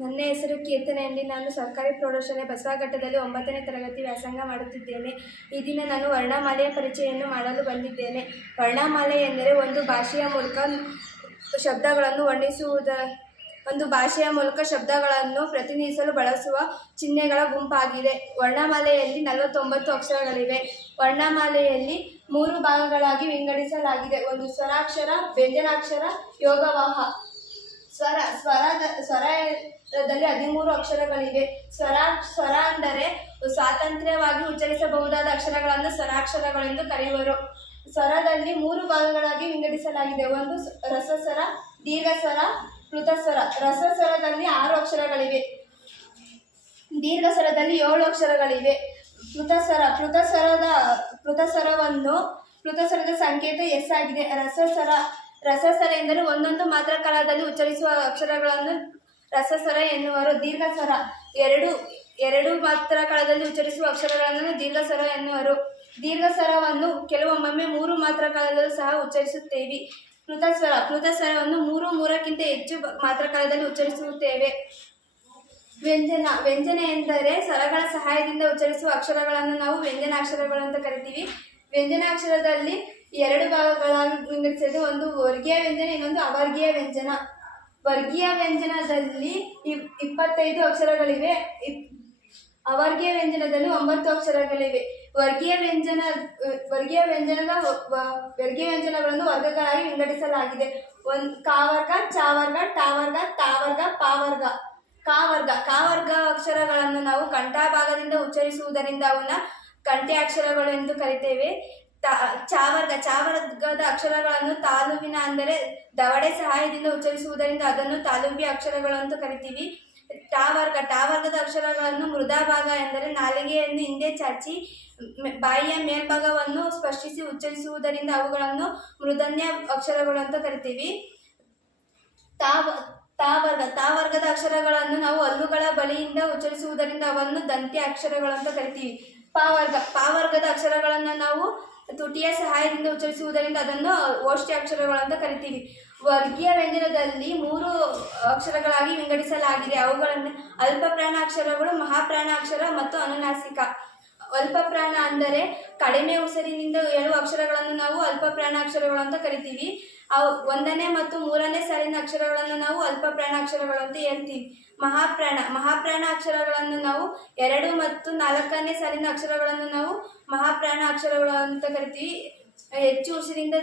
ನನ್ನ ಹೆಸರು ಕೀರ್ತನೆ ಎಂಡಿ. ನಾನು ಸರ್ಕಾರಿ ಪ್ರೌಢಶಾಲೆ ಬಸವಘಟ್ಟದಲ್ಲಿ 9ನೇ ತರಗತಿ ವ್ಯಾಸಂಗ ಮಾಡುತ್ತಿದ್ದೇನೆ. ಈ ದಿನ ನಾನು ವರ್ಣಮಾಲೆಯ ಪರಿಚಯವನ್ನು ಮಾಡಲು ಬಂದಿದ್ದೇನೆ. ವರ್ಣಮಾಲೆ ಎಂದರೆ ಒಂದು ಭಾಷೆಯ ಮೂಲಕ ಶಬ್ದಗಳನ್ನು ಪ್ರತಿನಿಧಿಸಲು ಬಳಸುವ ಚಿಹ್ನೆಗಳ ಗುಂಪಾಗಿದೆ. ವರ್ಣಮಾಲೆಯಲ್ಲಿ 49 ಅಕ್ಷರಗಳಿವೆ. ವರ್ಣಮಾಲೆಯಲ್ಲಿ 3 ಭಾಗಗಳಾಗಿ ವಿಂಗಡಿಸಲಾಗಿದೆ. ಒಂದು ಸ್ವರಾಕ್ಷರ, ವ್ಯಂಜನಾಕ್ಷರ, ಯೋಗವಾಹ. ಸ್ವರದಲ್ಲಿ 13 ಅಕ್ಷರಗಳಿವೆ. ಸ್ವರ ಅಂದರೆ ಸ್ವಾತಂತ್ರ್ಯವಾಗಿ ಉಚ್ಚರಿಸಬಹುದಾದ ಅಕ್ಷರಗಳನ್ನು ಸ್ವರಾಕ್ಷರಗಳೆಂದು ಕರೆಯುವರು. ಸ್ವರದಲ್ಲಿ 3 ಭಾಗಗಳಾಗಿ ವಿಂಗಡಿಸಲಾಗಿದೆ. ಒಂದು ರಸಸ್ವರ, ದೀರ್ಘಸ್ವರ, ಪ್ಲುತಸ್ವರ. ರಸಸ್ವರದಲ್ಲಿ 6 ಅಕ್ಷರಗಳಿವೆ. ದೀರ್ಘಸ್ವರದಲ್ಲಿ 7 ಅಕ್ಷರಗಳಿವೆ. ಪ್ಲುತಸ್ವರದ ಸಂಕೇತ ಎಸ್ ಆಗಿದೆ. ರಸಸ್ವರ ಎಂದರೆ ಒಂದೊಂದು ಮಾತ್ರ ಕಾಲದಲ್ಲಿ ಉಚ್ಚರಿಸುವ ಅಕ್ಷರಗಳನ್ನು ರಸಸ್ವರ ಎನ್ನುವರು. ದೀರ್ಘಸ್ವರ ಎರಡು ಮಾತ್ರ ಕಾಲದಲ್ಲಿ ಉಚ್ಚರಿಸುವ ಅಕ್ಷರಗಳನ್ನು ದೀರ್ಘಸ್ವರ ಎನ್ನುವರು. ದೀರ್ಘಸ್ವರವನ್ನು ಕೆಲವೊಮ್ಮೆ 3 ಮಾತ್ರ ಕಾಲದಲ್ಲೂ ಸಹ ಉಚ್ಚರಿಸುತ್ತೇವೆ. ಪ್ಲುತಸ್ವರವನ್ನು 3ಕ್ಕಿಂತ ಹೆಚ್ಚು ಮಾತ್ರ ಕಾಲದಲ್ಲಿ ಉಚ್ಚರಿಸುತ್ತೇವೆ. ವ್ಯಂಜನ ಎಂದರೆ ಸ್ವರಗಳ ಸಹಾಯದಿಂದ ಉಚ್ಚರಿಸುವ ಅಕ್ಷರಗಳನ್ನು ನಾವು ವ್ಯಂಜನಾಕ್ಷರಗಳು ಅಂತ ಕರಿತೀವಿ. ವ್ಯಂಜನಾಕ್ಷರದಲ್ಲಿ 2 ಭಾಗಗಳಾಗಿ ವಿಂಗಡಿಸಿದೆ. ಒಂದು ವರ್ಗೀಯ ವ್ಯಂಜನ, ಇನ್ನೊಂದು ಅವರ್ಗೀಯ ವ್ಯಂಜನ. ವರ್ಗೀಯ ವ್ಯಂಜನದಲ್ಲಿ 25 ಅಕ್ಷರಗಳಿವೆ. ಅವರ್ಗೀಯ ವ್ಯಂಜನದಲ್ಲಿ 9 ಅಕ್ಷರಗಳಿವೆ. ವರ್ಗೀಯ ವ್ಯಂಜನಗಳನ್ನು ವರ್ಗಗಳಾಗಿ ವಿಂಗಡಿಸಲಾಗಿದೆ. ಕಾವರ್ಗ, ಚಾವರ್ಗ, ಟಾವರ್ಗ, ತಾವರ್ಗ, ಪಾವರ್ಗ. ಕಾವರ್ಗ ಅಕ್ಷರಗಳನ್ನು ನಾವು ಕಂಠಭಾಗದಿಂದ ಉಚ್ಚರಿಸುವುದರಿಂದ ಅವನ್ನ ಕಂಠ್ಯಾಕ್ಷರಗಳು ಎಂದು ಕರಿತೇವೆ. ಚಾವರ್ಗದ ಅಕ್ಷರಗಳನ್ನು ತಾಲುವಿನ ಅಂದರೆ ದವಡೆ ಸಹಾಯದಿಂದ ಉಚ್ಚರಿಸುವುದರಿಂದ ಅದನ್ನು ತಾಲುವಿ ಅಕ್ಷರಗಳು ಅಂತ ಕರಿತೀವಿ. ಟಾವರ್ಗದ ಅಕ್ಷರಗಳನ್ನು ಮೃದಭಾಗ ಎಂದರೆ ನಾಲಿಗೆಯನ್ನು ಹಿಂದೆ ಚಾಚಿ ಬಾಯಿಯ ಮೇಲ್ಭಾಗವನ್ನು ಸ್ಪರ್ಶಿಸಿ ಉಚ್ಚರಿಸುವುದರಿಂದ ಅವುಗಳನ್ನು ಮೂರ್ಧನ್ಯ ಅಕ್ಷರಗಳು ಅಂತ ಕರಿತೀವಿ. ತಾವರ್ಗದ ಅಕ್ಷರಗಳನ್ನು ನಾವು ಹಲ್ಲುಗಳ ಬಳಿಯಿಂದ ಉಚ್ಚರಿಸುವುದರಿಂದ ಅವನ್ನು ದಂತ್ಯ ಅಕ್ಷರಗಳು ಅಂತ ಕರಿತೀವಿ. ಪಾವರ್ಗದ ಅಕ್ಷರಗಳನ್ನು ನಾವು ತುಟಿಯ ಸಹಾಯದಿಂದ ಉಚ್ಚರಿಸುವುದರಿಂದ ಅದನ್ನು ಓಷ್ಠ್ಯ ಅಕ್ಷರಗಳು ಅಂತ ಕರಿತೀವಿ. ವರ್ಗೀಯ ವ್ಯಂಜನದಲ್ಲಿ 3 ಅಕ್ಷರಗಳಾಗಿ ವಿಂಗಡಿಸಲಾಗಿದೆ. ಅವುಗಳನ್ನು ಅಲ್ಪಪ್ರಾಣಾಕ್ಷರಗಳು, ಮಹಾಪ್ರಾಣಾಕ್ಷರ ಮತ್ತು ಅನುನಾಸಿಕ. ಅಲ್ಪಪ್ರಾಣ ಅಂದರೆ ಕಡಿಮೆ ಉಸಿರಿನಿಂದ ಹೇಳುವ ಅಕ್ಷರಗಳನ್ನು ನಾವು ಅಲ್ಪಪ್ರಾಣಾಕ್ಷರಗಳು ಅಂತ ಕರಿತೀವಿ. 1ನೇ ಮತ್ತು 3ನೇ ಸಾಲಿನ ಅಕ್ಷರಗಳನ್ನು ನಾವು ಅಲ್ಪಪ್ರಾಣಾಕ್ಷರಗಳು ಅಂತ ಹೇಳ್ತೀವಿ. ಮಹಾಪ್ರಾಣ ಅಕ್ಷರಗಳನ್ನು ನಾವು 2 ಮತ್ತು 4ನೇ ಸಾಲಿನ ಅಕ್ಷರಗಳನ್ನು ನಾವು ಮಹಾಪ್ರಾಣ ಅಕ್ಷರಗಳು ಅಂತ ಕರಿತೀವಿ. ಹೆಚ್ಚು ಉಸಿರಿಂದ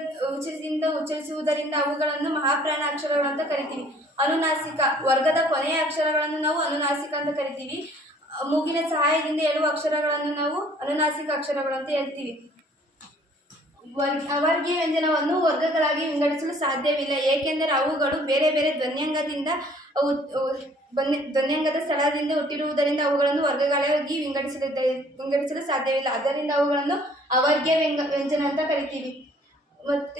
ಉಚ್ಚರಿಸುವುದರಿಂದ ಅವುಗಳನ್ನು ಮಹಾಪ್ರಾಣ ಅಕ್ಷರಗಳು ಅಂತ ಕರಿತೀವಿ. ಅನುನಾಸಿಕ ವರ್ಗದ ಕೊನೆಯ ಅಕ್ಷರಗಳನ್ನು ನಾವು ಅನುನಾಸಿಕ ಅಂತ ಕರಿತೀವಿ. ಮೂಗಿನ ಸಹಾಯದಿಂದ ಹೇಳುವ ಅಕ್ಷರಗಳನ್ನು ನಾವು ಅನುನಾಸಿಕ ಅಕ್ಷರಗಳು ಅಂತ ಹೇಳ್ತೀವಿ. ಅವರ್ಗೀಯ ವ್ಯಂಜನವನ್ನು ವರ್ಗಗಳಾಗಿ ವಿಂಗಡಿಸಲು ಸಾಧ್ಯವಿಲ್ಲ, ಏಕೆಂದರೆ ಅವುಗಳು ಬೇರೆ ಬೇರೆ ಧ್ವನ್ಯಂಗದ ಸ್ಥಳದಿಂದ ಹುಟ್ಟಿರುವುದರಿಂದ ಅವುಗಳನ್ನು ವರ್ಗಗಳಾಗಿ ವಿಂಗಡಿಸಲು ಸಾಧ್ಯವಿಲ್ಲ. ಆದ್ದರಿಂದ ಅವುಗಳನ್ನು ಅವರ್ಗೀಯ ವ್ಯಂಜನ ಅಂತ ಕರಿತೀವಿ. ಮತ್ತು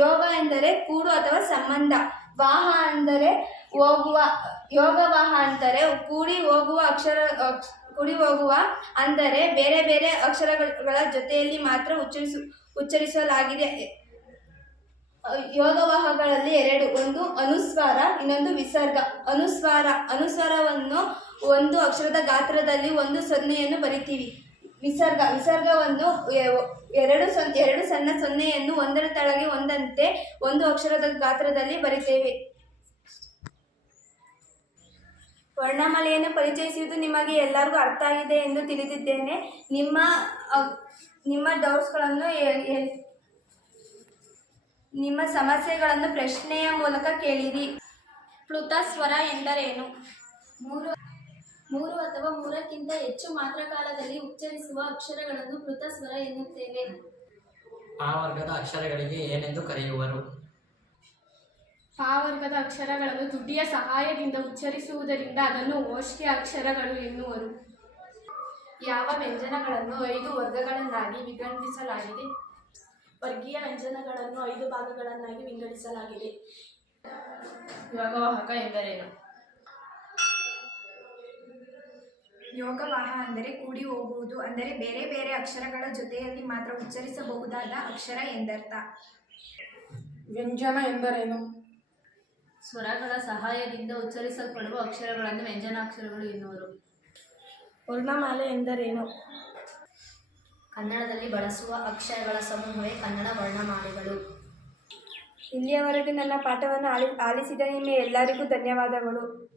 ಯೋಗ ಎಂದರೆ ಕೂಡು ಅಥವಾ ಸಂಬಂಧ. ವಾಹ ಅಂದರೆ ಹೋಗುವ. ಯೋಗವಾಹ ಅಂತಾರೆ ಕೂಡಿ ಹೋಗುವ ಅಂದರೆ ಬೇರೆ ಬೇರೆ ಅಕ್ಷರಗಳ ಜೊತೆಯಲ್ಲಿ ಮಾತ್ರ ಉಚ್ಚರಿಸಲಾಗಿದೆ. ಯೋಗವಾಹಗಳಲ್ಲಿ 2, ಒಂದು ಅನುಸ್ವಾರ, ಇನ್ನೊಂದು ವಿಸರ್ಗ. ಅನುಸ್ವಾರವನ್ನು ಒಂದು ಅಕ್ಷರದ ಗಾತ್ರದಲ್ಲಿ 1 ಸೊನ್ನೆಯನ್ನು ಬರಿತೀವಿ. ವಿಸರ್ಗವನ್ನು 2 ಸಣ್ಣ ಸೊನ್ನೆಯನ್ನು ಒಂದರ ತಳಗೆ ಒಂದಂತೆ 1 ಅಕ್ಷರದ ಗಾತ್ರದಲ್ಲಿ ಬರಿತೇವೆ. ವರ್ಣಮಾಲೆಯನ್ನು ಪರಿಚಯಿಸುವುದು ನಿಮಗೆ ಎಲ್ಲರಿಗೂ ಅರ್ಥ ಆಗಿದೆ ಎಂದು ತಿಳಿದಿದ್ದೇನೆ. ನಿಮ್ಮ ಡೌಟ್ಸ್ಗಳನ್ನು, ನಿಮ್ಮ ಸಮಸ್ಯೆಗಳನ್ನು ಪ್ರಶ್ನೆಯ ಮೂಲಕ ಕೇಳಿರಿ. ಪ್ಲುತಸ್ವರ ಎಂದರೇನು? 3 ಅಥವಾ 3ಕ್ಕಿಂತ ಹೆಚ್ಚು ಮಾತ್ರ ಕಾಲದಲ್ಲಿ ಉಚ್ಚರಿಸುವ ಅಕ್ಷರಗಳನ್ನು ಪ್ಲುತಸ್ವರ ಎನ್ನುತ್ತೇವೆ. ಪಾವರ್ಗದ ಅಕ್ಷರಗಳಿಗೆ ಏನೆಂದು ಕರೆಯುವರು? ಪಾವರ್ಗದ ಅಕ್ಷರಗಳನ್ನು ತುಟಿಯ ಸಹಾಯದಿಂದ ಉಚ್ಚರಿಸುವುದರಿಂದ ಅದನ್ನು ಓಷ್ಠ್ಯ ಅಕ್ಷರಗಳು ಎನ್ನುವರು. ಯಾವ ವ್ಯಂಜನಗಳನ್ನು 5 ವರ್ಗಗಳನ್ನಾಗಿ ವಿಂಗಡಿಸಲಾಗಿದೆ? ವರ್ಗೀಯ ವ್ಯಂಜನಗಳನ್ನು 5 ಭಾಗಗಳನ್ನಾಗಿ ವಿಂಗಡಿಸಲಾಗಿದೆ. ಯೋಗವಾಹಕ ಎಂದರೇನು? ಯೋಗವಾಹ ಅಂದರೆ ಕೂಡಿ ಹೋಗುವುದು, ಅಂದರೆ ಬೇರೆ ಬೇರೆ ಅಕ್ಷರಗಳ ಜೊತೆಯಲ್ಲಿ ಮಾತ್ರ ಉಚ್ಚರಿಸಬಹುದಾದ ಅಕ್ಷರ ಎಂದರ್ಥ. ವ್ಯಂಜನ ಎಂದರೇನು? ಸ್ವರಗಳ ಸಹಾಯದಿಂದ ಉಚ್ಚರಿಸಲ್ಪಡುವ ಅಕ್ಷರಗಳನ್ನು ವ್ಯಂಜನಾಕ್ಷರಗಳು ಎನ್ನುವರು. ವರ್ಣಮಾಲೆ ಎಂದರೇನು? ಕನ್ನಡದಲ್ಲಿ ಬಳಸುವ ಅಕ್ಷರಗಳ ಸಮೂಹವೇ ಕನ್ನಡ ವರ್ಣಮಾಲೆಗಳು. ಇಲ್ಲಿಯವರೆಗೆ ನನ್ನ ಪಾಠವನ್ನು ಆಲಿಸಿದ ನಿಮ್ಮ ಎಲ್ಲರಿಗೂ ಧನ್ಯವಾದಗಳು.